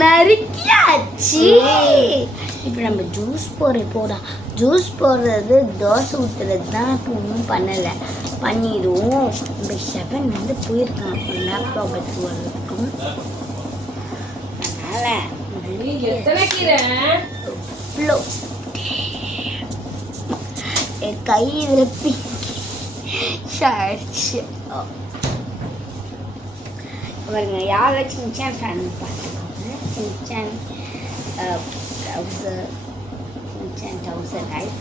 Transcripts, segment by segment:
நறுக்கியாச்சு. இப்போ நம்ம ஜூஸ் போட ஜூஸ் போடுறது தோசை ஊற்றுறது தான் இப்போ ஒன்றும் பண்ணலை, பண்ணிடுவோம். இப்போ 7 வந்து போயிருக்கான் லேப்டாப் எடுத்து வர்றதுக்கும். அதனால் இவ்வளோ என் கை இதில் பிடிச்சு பாருங்க. யாரும் சின்சான் ஃபேன் பார்த்துக்கோங்க. சின்சான் ட்ரௌசர் ரைட்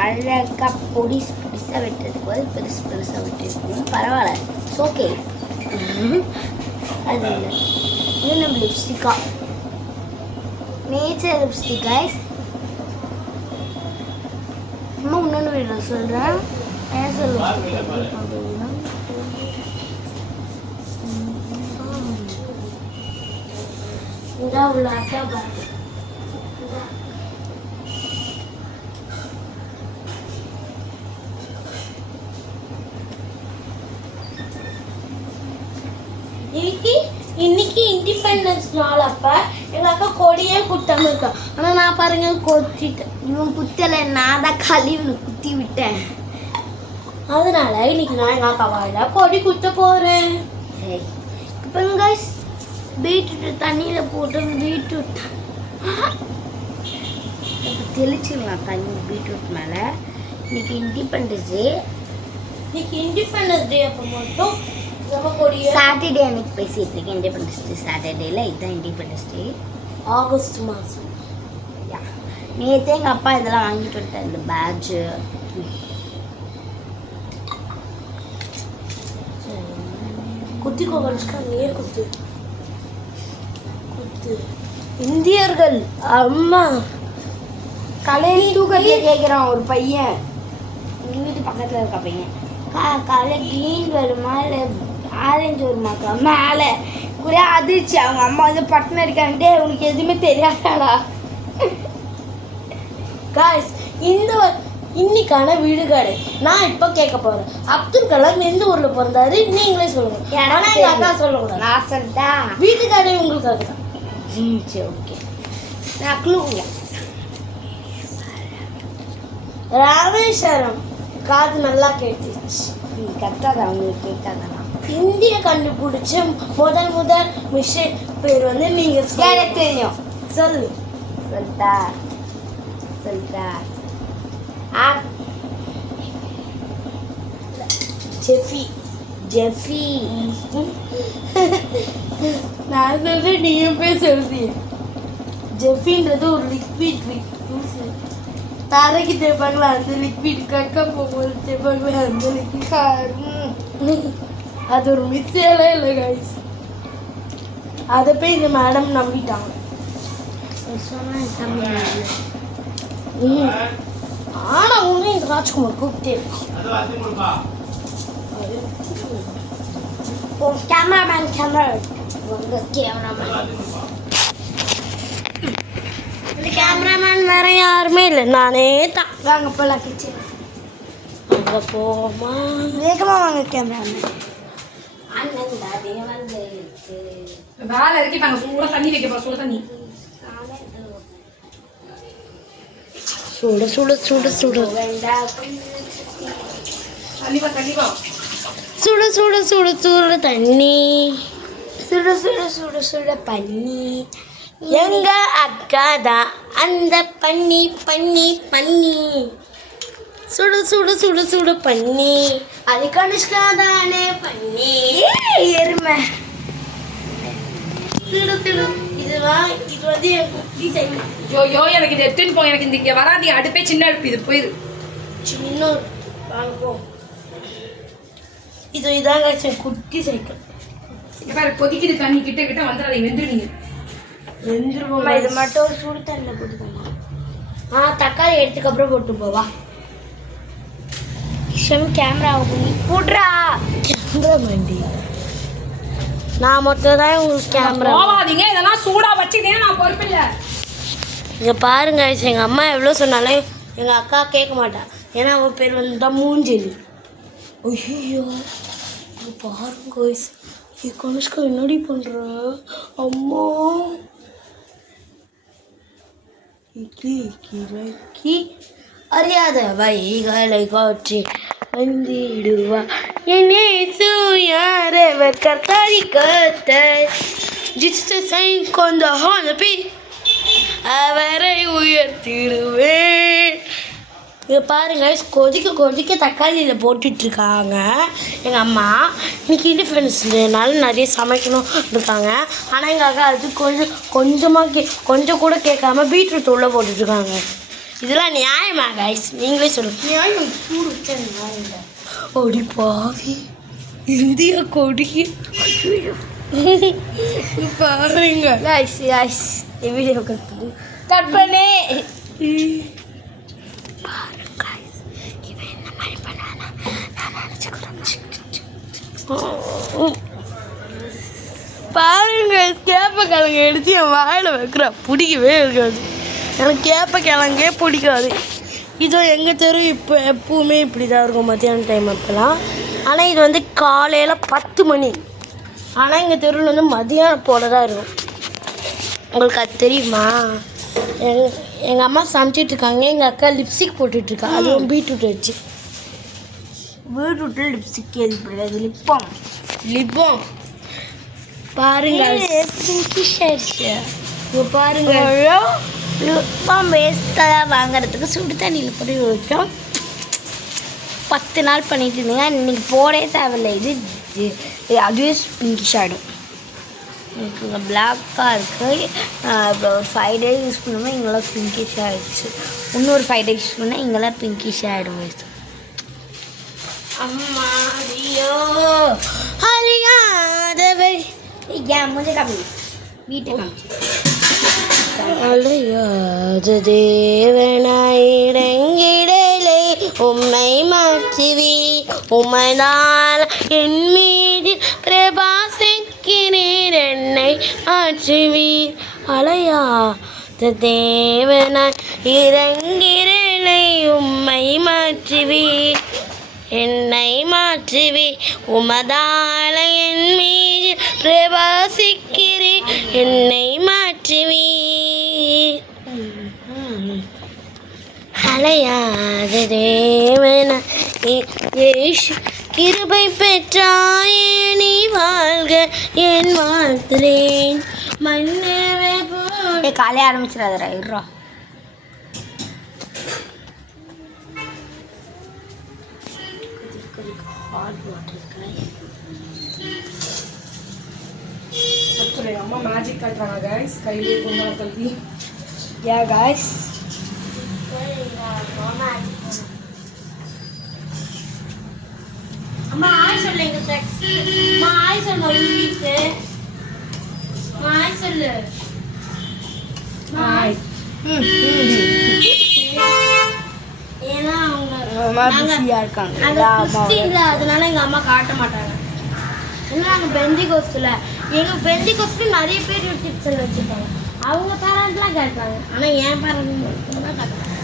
அழகாக பொடிசாக வெட்டுறதுக்கு போது பெருசாக வெட்டிருக்கோம். பரவாயில்ல, இட்ஸ் ஓகே. அது இல்லை, இது நம்ம லிப்ஸ்டிக்கா நேச்சர் லிப்ஸ்டிக் கைஸ். இன்னும் இன்னொன்று வீடியோ சொல்கிறேன். நேச்சர் லிப்ஸ்டிக் உள்ள அக்கா பாருங்க. இன்னைக்கு இண்டிபெண்டன்ஸ் நாள். அப்ப எங்க அக்கா கொடியே குத்தாம இருக்கா. ஆனா நான் பாருங்க கொத்திட்டேன். இவன் குத்தலை, நான் தான் கழிவுல குத்தி விட்டேன். அதனால இன்னைக்கு நான் எங்க அக்கா வாயில கொடி குத்த போறேன். இப்போ கைஸ் பீட்ரூட் தண்ணியில் போட்டு பீட்ரூட் இப்போ தெளிச்சிடலாம் தண்ணி பீட்ரூட் மேலே. இன்னைக்கு இண்டிபெண்டன்ஸ் டே. இன்னைக்கு இண்டிபெண்டன்ஸ் டே அப்போ மட்டும் சாட்டர்டே அன்னைக்கு பேசிட்டு இருக்கேன். இண்டிபெண்டன்ஸ் டே சாட்டர்டேல, இதுதான் இண்டிபெண்டன்ஸ் டே, ஆகஸ்ட் மாதம். நேற்றே எங்கள் அப்பா இதெல்லாம் வாங்கிட்டு வந்துட்டேன், இந்த பேட்ஜு. குத்தி கோவல்ஸ்க்கா நேர் குத்து குத்து. இந்தியர்கள் அம்மா கலையில் தூக்கத்தை கேட்குறான் ஒரு பையன், எங்கள் வீட்டு பக்கத்தில் இருக்க பையன். காலை க்ரீன் வருமா இல்லை ஆரஞ்சு வருமாக்கா மேலே ஒரே அதிர்ச்சி. அவங்க அம்மா வந்து பட்டன் அடிக்காண்டே உனக்கு எதுவுமே தெரியாதாடா. காய்ஸ் இன்னைக்கான வீடுகாடு நான் இப்போ கேட்க போகிறேன். அப்துல் கலாம் எந்த ஊரில் பிறந்தாரு நீங்களே சொல்லுங்கள். ஆனால் எங்கள் அக்கா சொல்லக்கூடாது. நான் சொல்லிட்டேன். வீட்டுக்காடே உங்களுக்காக தான். சரி ஓகே, நான் க்ளூங்க. ராமேஸ்வரம். காது நல்லா கேட்டுச்சு. கத்தாத அவங்களுக்கு கேட்காதான். இந்திய கண்டுபிடிச்ச முதல் மிஷின் பேர் வந்து நீங்கள் எனக்கு தெரியும். சொல்லு. சொல்லிட்டா ஜெஃபி. நான் சொல்றேன், நீயும் போய் சொல்றீங்க. ஜெஃபின்றது ஒரு லிக்விட் தரைக்கு தேய்ப்பாங்களா அந்த லிக்விட், கக்க போகும்போது தேய்ப்பாங்களா அந்த லிக்விட். அது ஒரு மிஸ்ஸேலே இல்லை கைஸ். அதை போய் இந்த மேடம் நம்பிட்டாங்க. ஆனால் உன்னை இந்த ராஜ்குமார் கூப்பிட்டே கேமராமேன் வேற யாருமே இல்லை, நானே தான். வாங்க போலாம் கிச்சன். அங்கே போமா வேகமாக வாங்க கேமராமேன். வேலை இருக்கு. இப்போ அங்கே சூடாக தண்ணி வைக்க போகிறோம். சூட தண்ணி சுட கண்டிப்பா சுட தண்ணி சுட பண்ணி. எங்க அக்கா தான் அந்த பண்ணி சுட பண்ணி. அது கனுஷ்கா தானே பண்ணி. எருமை சுடு. இது வந்து என் குட்டி சைக்கிள். யோ எனக்கு இது எடுத்துன்னு போங்க. எனக்கு இந்த இங்கே வராது அடுப்பே, சின்ன அடுப்பு. இது போயிரு சின்ன வாங்குவோம். இதாங்க குட்டி சைக்கிள். இப்போ கொதிக்குது தண்ணி. கிட்ட வந்துடாதீங்க, வெந்துருவீங்க. வெந்துருவோம். இது மட்டும் ஒரு சுடு தண்ணியில் போட்டுக்கோங்க. தக்காளி எடுத்துக்கப்புறம் போட்டு போவா. கேமரா போடுறா. கேமரா வண்டி நான் மட்டும் தான் உங்களுக்கு கேமரா. போவாதீங்க, இதெல்லாம் சூடாக வச்சுக்கிட்டே நான் பொறுப்பில்லை. இங்கே பாருங்க, எங்கள் அம்மா எவ்வளோ சொன்னாலும் எங்கள் அக்கா கேட்க மாட்டான். ஏன்னா அவள் பேர் வந்து தான் மூஞ்செலி. ஐயோ பாருங்க கனுஷ்கா என்னடி பண்ற? அம்மா அறியாத வைகளை காற்றி வந்திடுவா என்னே யாரவர் கர்த்தாரி கர்த்தர் ஜிஸ்டை கொண்ட ஹானபி அவரை உயர்த்திடுவேன். இதை பாருங்க, கொதிக்க கொதிக்க தக்காளியில் போட்டுட்ருக்காங்க எங்கள் அம்மா. இன்னைக்கு இண்டிபெண்டன்ஸ் டேனால நிறைய சமைக்கணும் இருக்காங்க. ஆனால் எங்கள் அக்கா அது கொஞ்சம் கூட கேட்காம பீட்ரூட் உள்ள போட்டுட்ருக்காங்க. இதெல்லாம் நியாயமா கைஸ்? நீங்களே சொல்லுங்க. நியாயம் சூடு வச்சா நியாயம். ஓடி பாவி, இந்தியா கொடி பாருங்க கைஸ். கைஸ் வீடியோ கட் பண்ணி பாருங்க. கேப்பக்கிழங்கு எடுத்து என் வாயில் வைக்கிற பிடிக்கவே இருக்காது. எனக்கு கேப்பக்கிழங்கே பிடிக்காது. இதோ எங்கள் தெரு இப்போ எப்பவுமே இப்படி தான் இருக்கும் மத்தியான டைம் அப்போலாம். ஆனால் இது வந்து காலையில் 10 மணி. ஆனால் எங்கள் தெருவில் வந்து மதியானம் போல தான் இருக்கும். உங்களுக்கு அது தெரியுமா? எங்கள் அம்மா சமைச்சிட்ருக்காங்க. எங்கள் அக்கா லிப்ஸ்டிக் போட்டுட்ருக்கா. அதுவும் பீட்ரூட் வச்சு. பீட்ரூட்டில் லிப்ஸ்டிக் கேள்விப்படாது. லிப்பாம் பாருங்க. பாருங்க, லிப்பாம் வேஸ்ட்டாக வாங்குறதுக்கு சுடு தண்ணியில் போட்டு வச்சோம். 10 நாள் பண்ணிட்டு இருந்தீங்க. இன்றைக்கி போடவே தேவையில்லை. இது அதுவே பிங்கிஷ் ஆகிடும். எனக்கு இங்கே பிளாக்காக இருக்குது. இப்போ ஒரு 5 days யூஸ் பண்ணும்போது இங்கெல்லாம் பிங்கிஷ் ஆகிடுச்சு. இன்னொரு 5 days யூஸ் பண்ணால் இங்கெல்லாம் பிங்கிஷ் ஆகிடும். வயசு அம்மா ஐயோ அறியாதவை ஏன் முஞ்ச காமி வீட்டை காமிச்சு அழையாத தேவனாயிடங்கிடலை உம்மை மாற்றுவி உமைனால் என் மீது பிரபாசிக்கிறீர் என்னை மாற்றுவீர். அழையாத தேவனாய் இறங்கிறனை உம்மை மாற்றுவீர் என்னை மாற்றுவி உமதால என் மீது பிரபாசிக்கிறே என்னை மாற்றுவி. அலையாத தேவன இயேசு கிருபை பெற்றாயே நீ வாழ்க என் வாழ்த்துறேன் மன்னவே போல். காலையே ஆரம்பிச்சிடாதரா இருறா. அம்மா மேஜிக் காட்டுறாங்க கைஸ். கையிலே கொண்டா கல்வி. யா கைஸ், அம்மா ஆய் சொல்லுங்க. அம்மா ஆய் சொல்லுங்க. ஆய் சொல்லு. ஆய். ஏன்னா அவங்க இருக்காங்க. அதனால எங்கள் அம்மா காட்ட மாட்டாங்க. ஏன்னா நாங்கள் எங்கள் பெந்திகோஸ்டில் நிறைய பேர் யூடியூப் சேனல் வச்சுருக்காங்க. அவங்க பேரண்ட்லாம் கேட்பாங்க. ஆனால் என் பேரண்ட் தான் காட்டுவாங்க.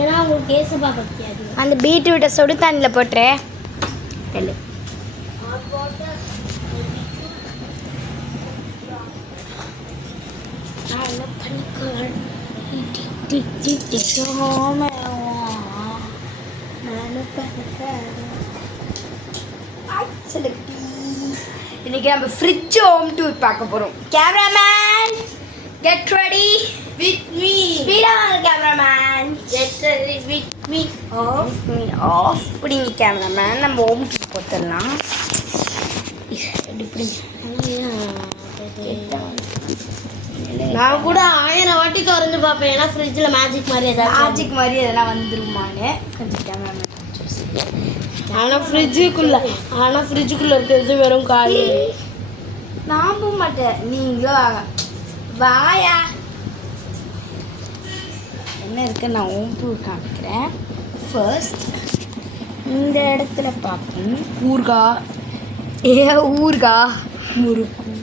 ஏன்னா அவங்களுக்கு கேசப்பா பற்றி அதிகம். அந்த பீட்ரூட்டை சுடு தண்ணியில் போட்டுரு. தெரியல இன்னைக்கு நம்ம ஃப்ரிட்ஜ் ஹோம் டூர் பார்க்க போகிறோம். Cameraman get ready with me. ஸ்பீடாக cameraman get ready with me. Off பிடிங்க கேமராமேன். நம்ம ஹோம் டூர் போட்டுடலாம். நான் கூட 1000 வாட்டி திறந்து பார்ப்பேன். ஏன்னா ஃப்ரிட்ஜில் மேஜிக் மாதிரி எதனா வந்துருமான்னு கொஞ்சம் கேமராமேன். ஆனால் ஃப்ரிட்ஜுக்குள்ளே இருக்கிறது வெறும் காலி. நான் போக மாட்டேன். நீங்களும் வாயா. என்ன இருக்கு நான் ஹோம் டூர் காமிக்கிறேன். ஃபர்ஸ்ட் இந்த இடத்துல பார்ப்போம். ஊறுகாய் முறுக்கு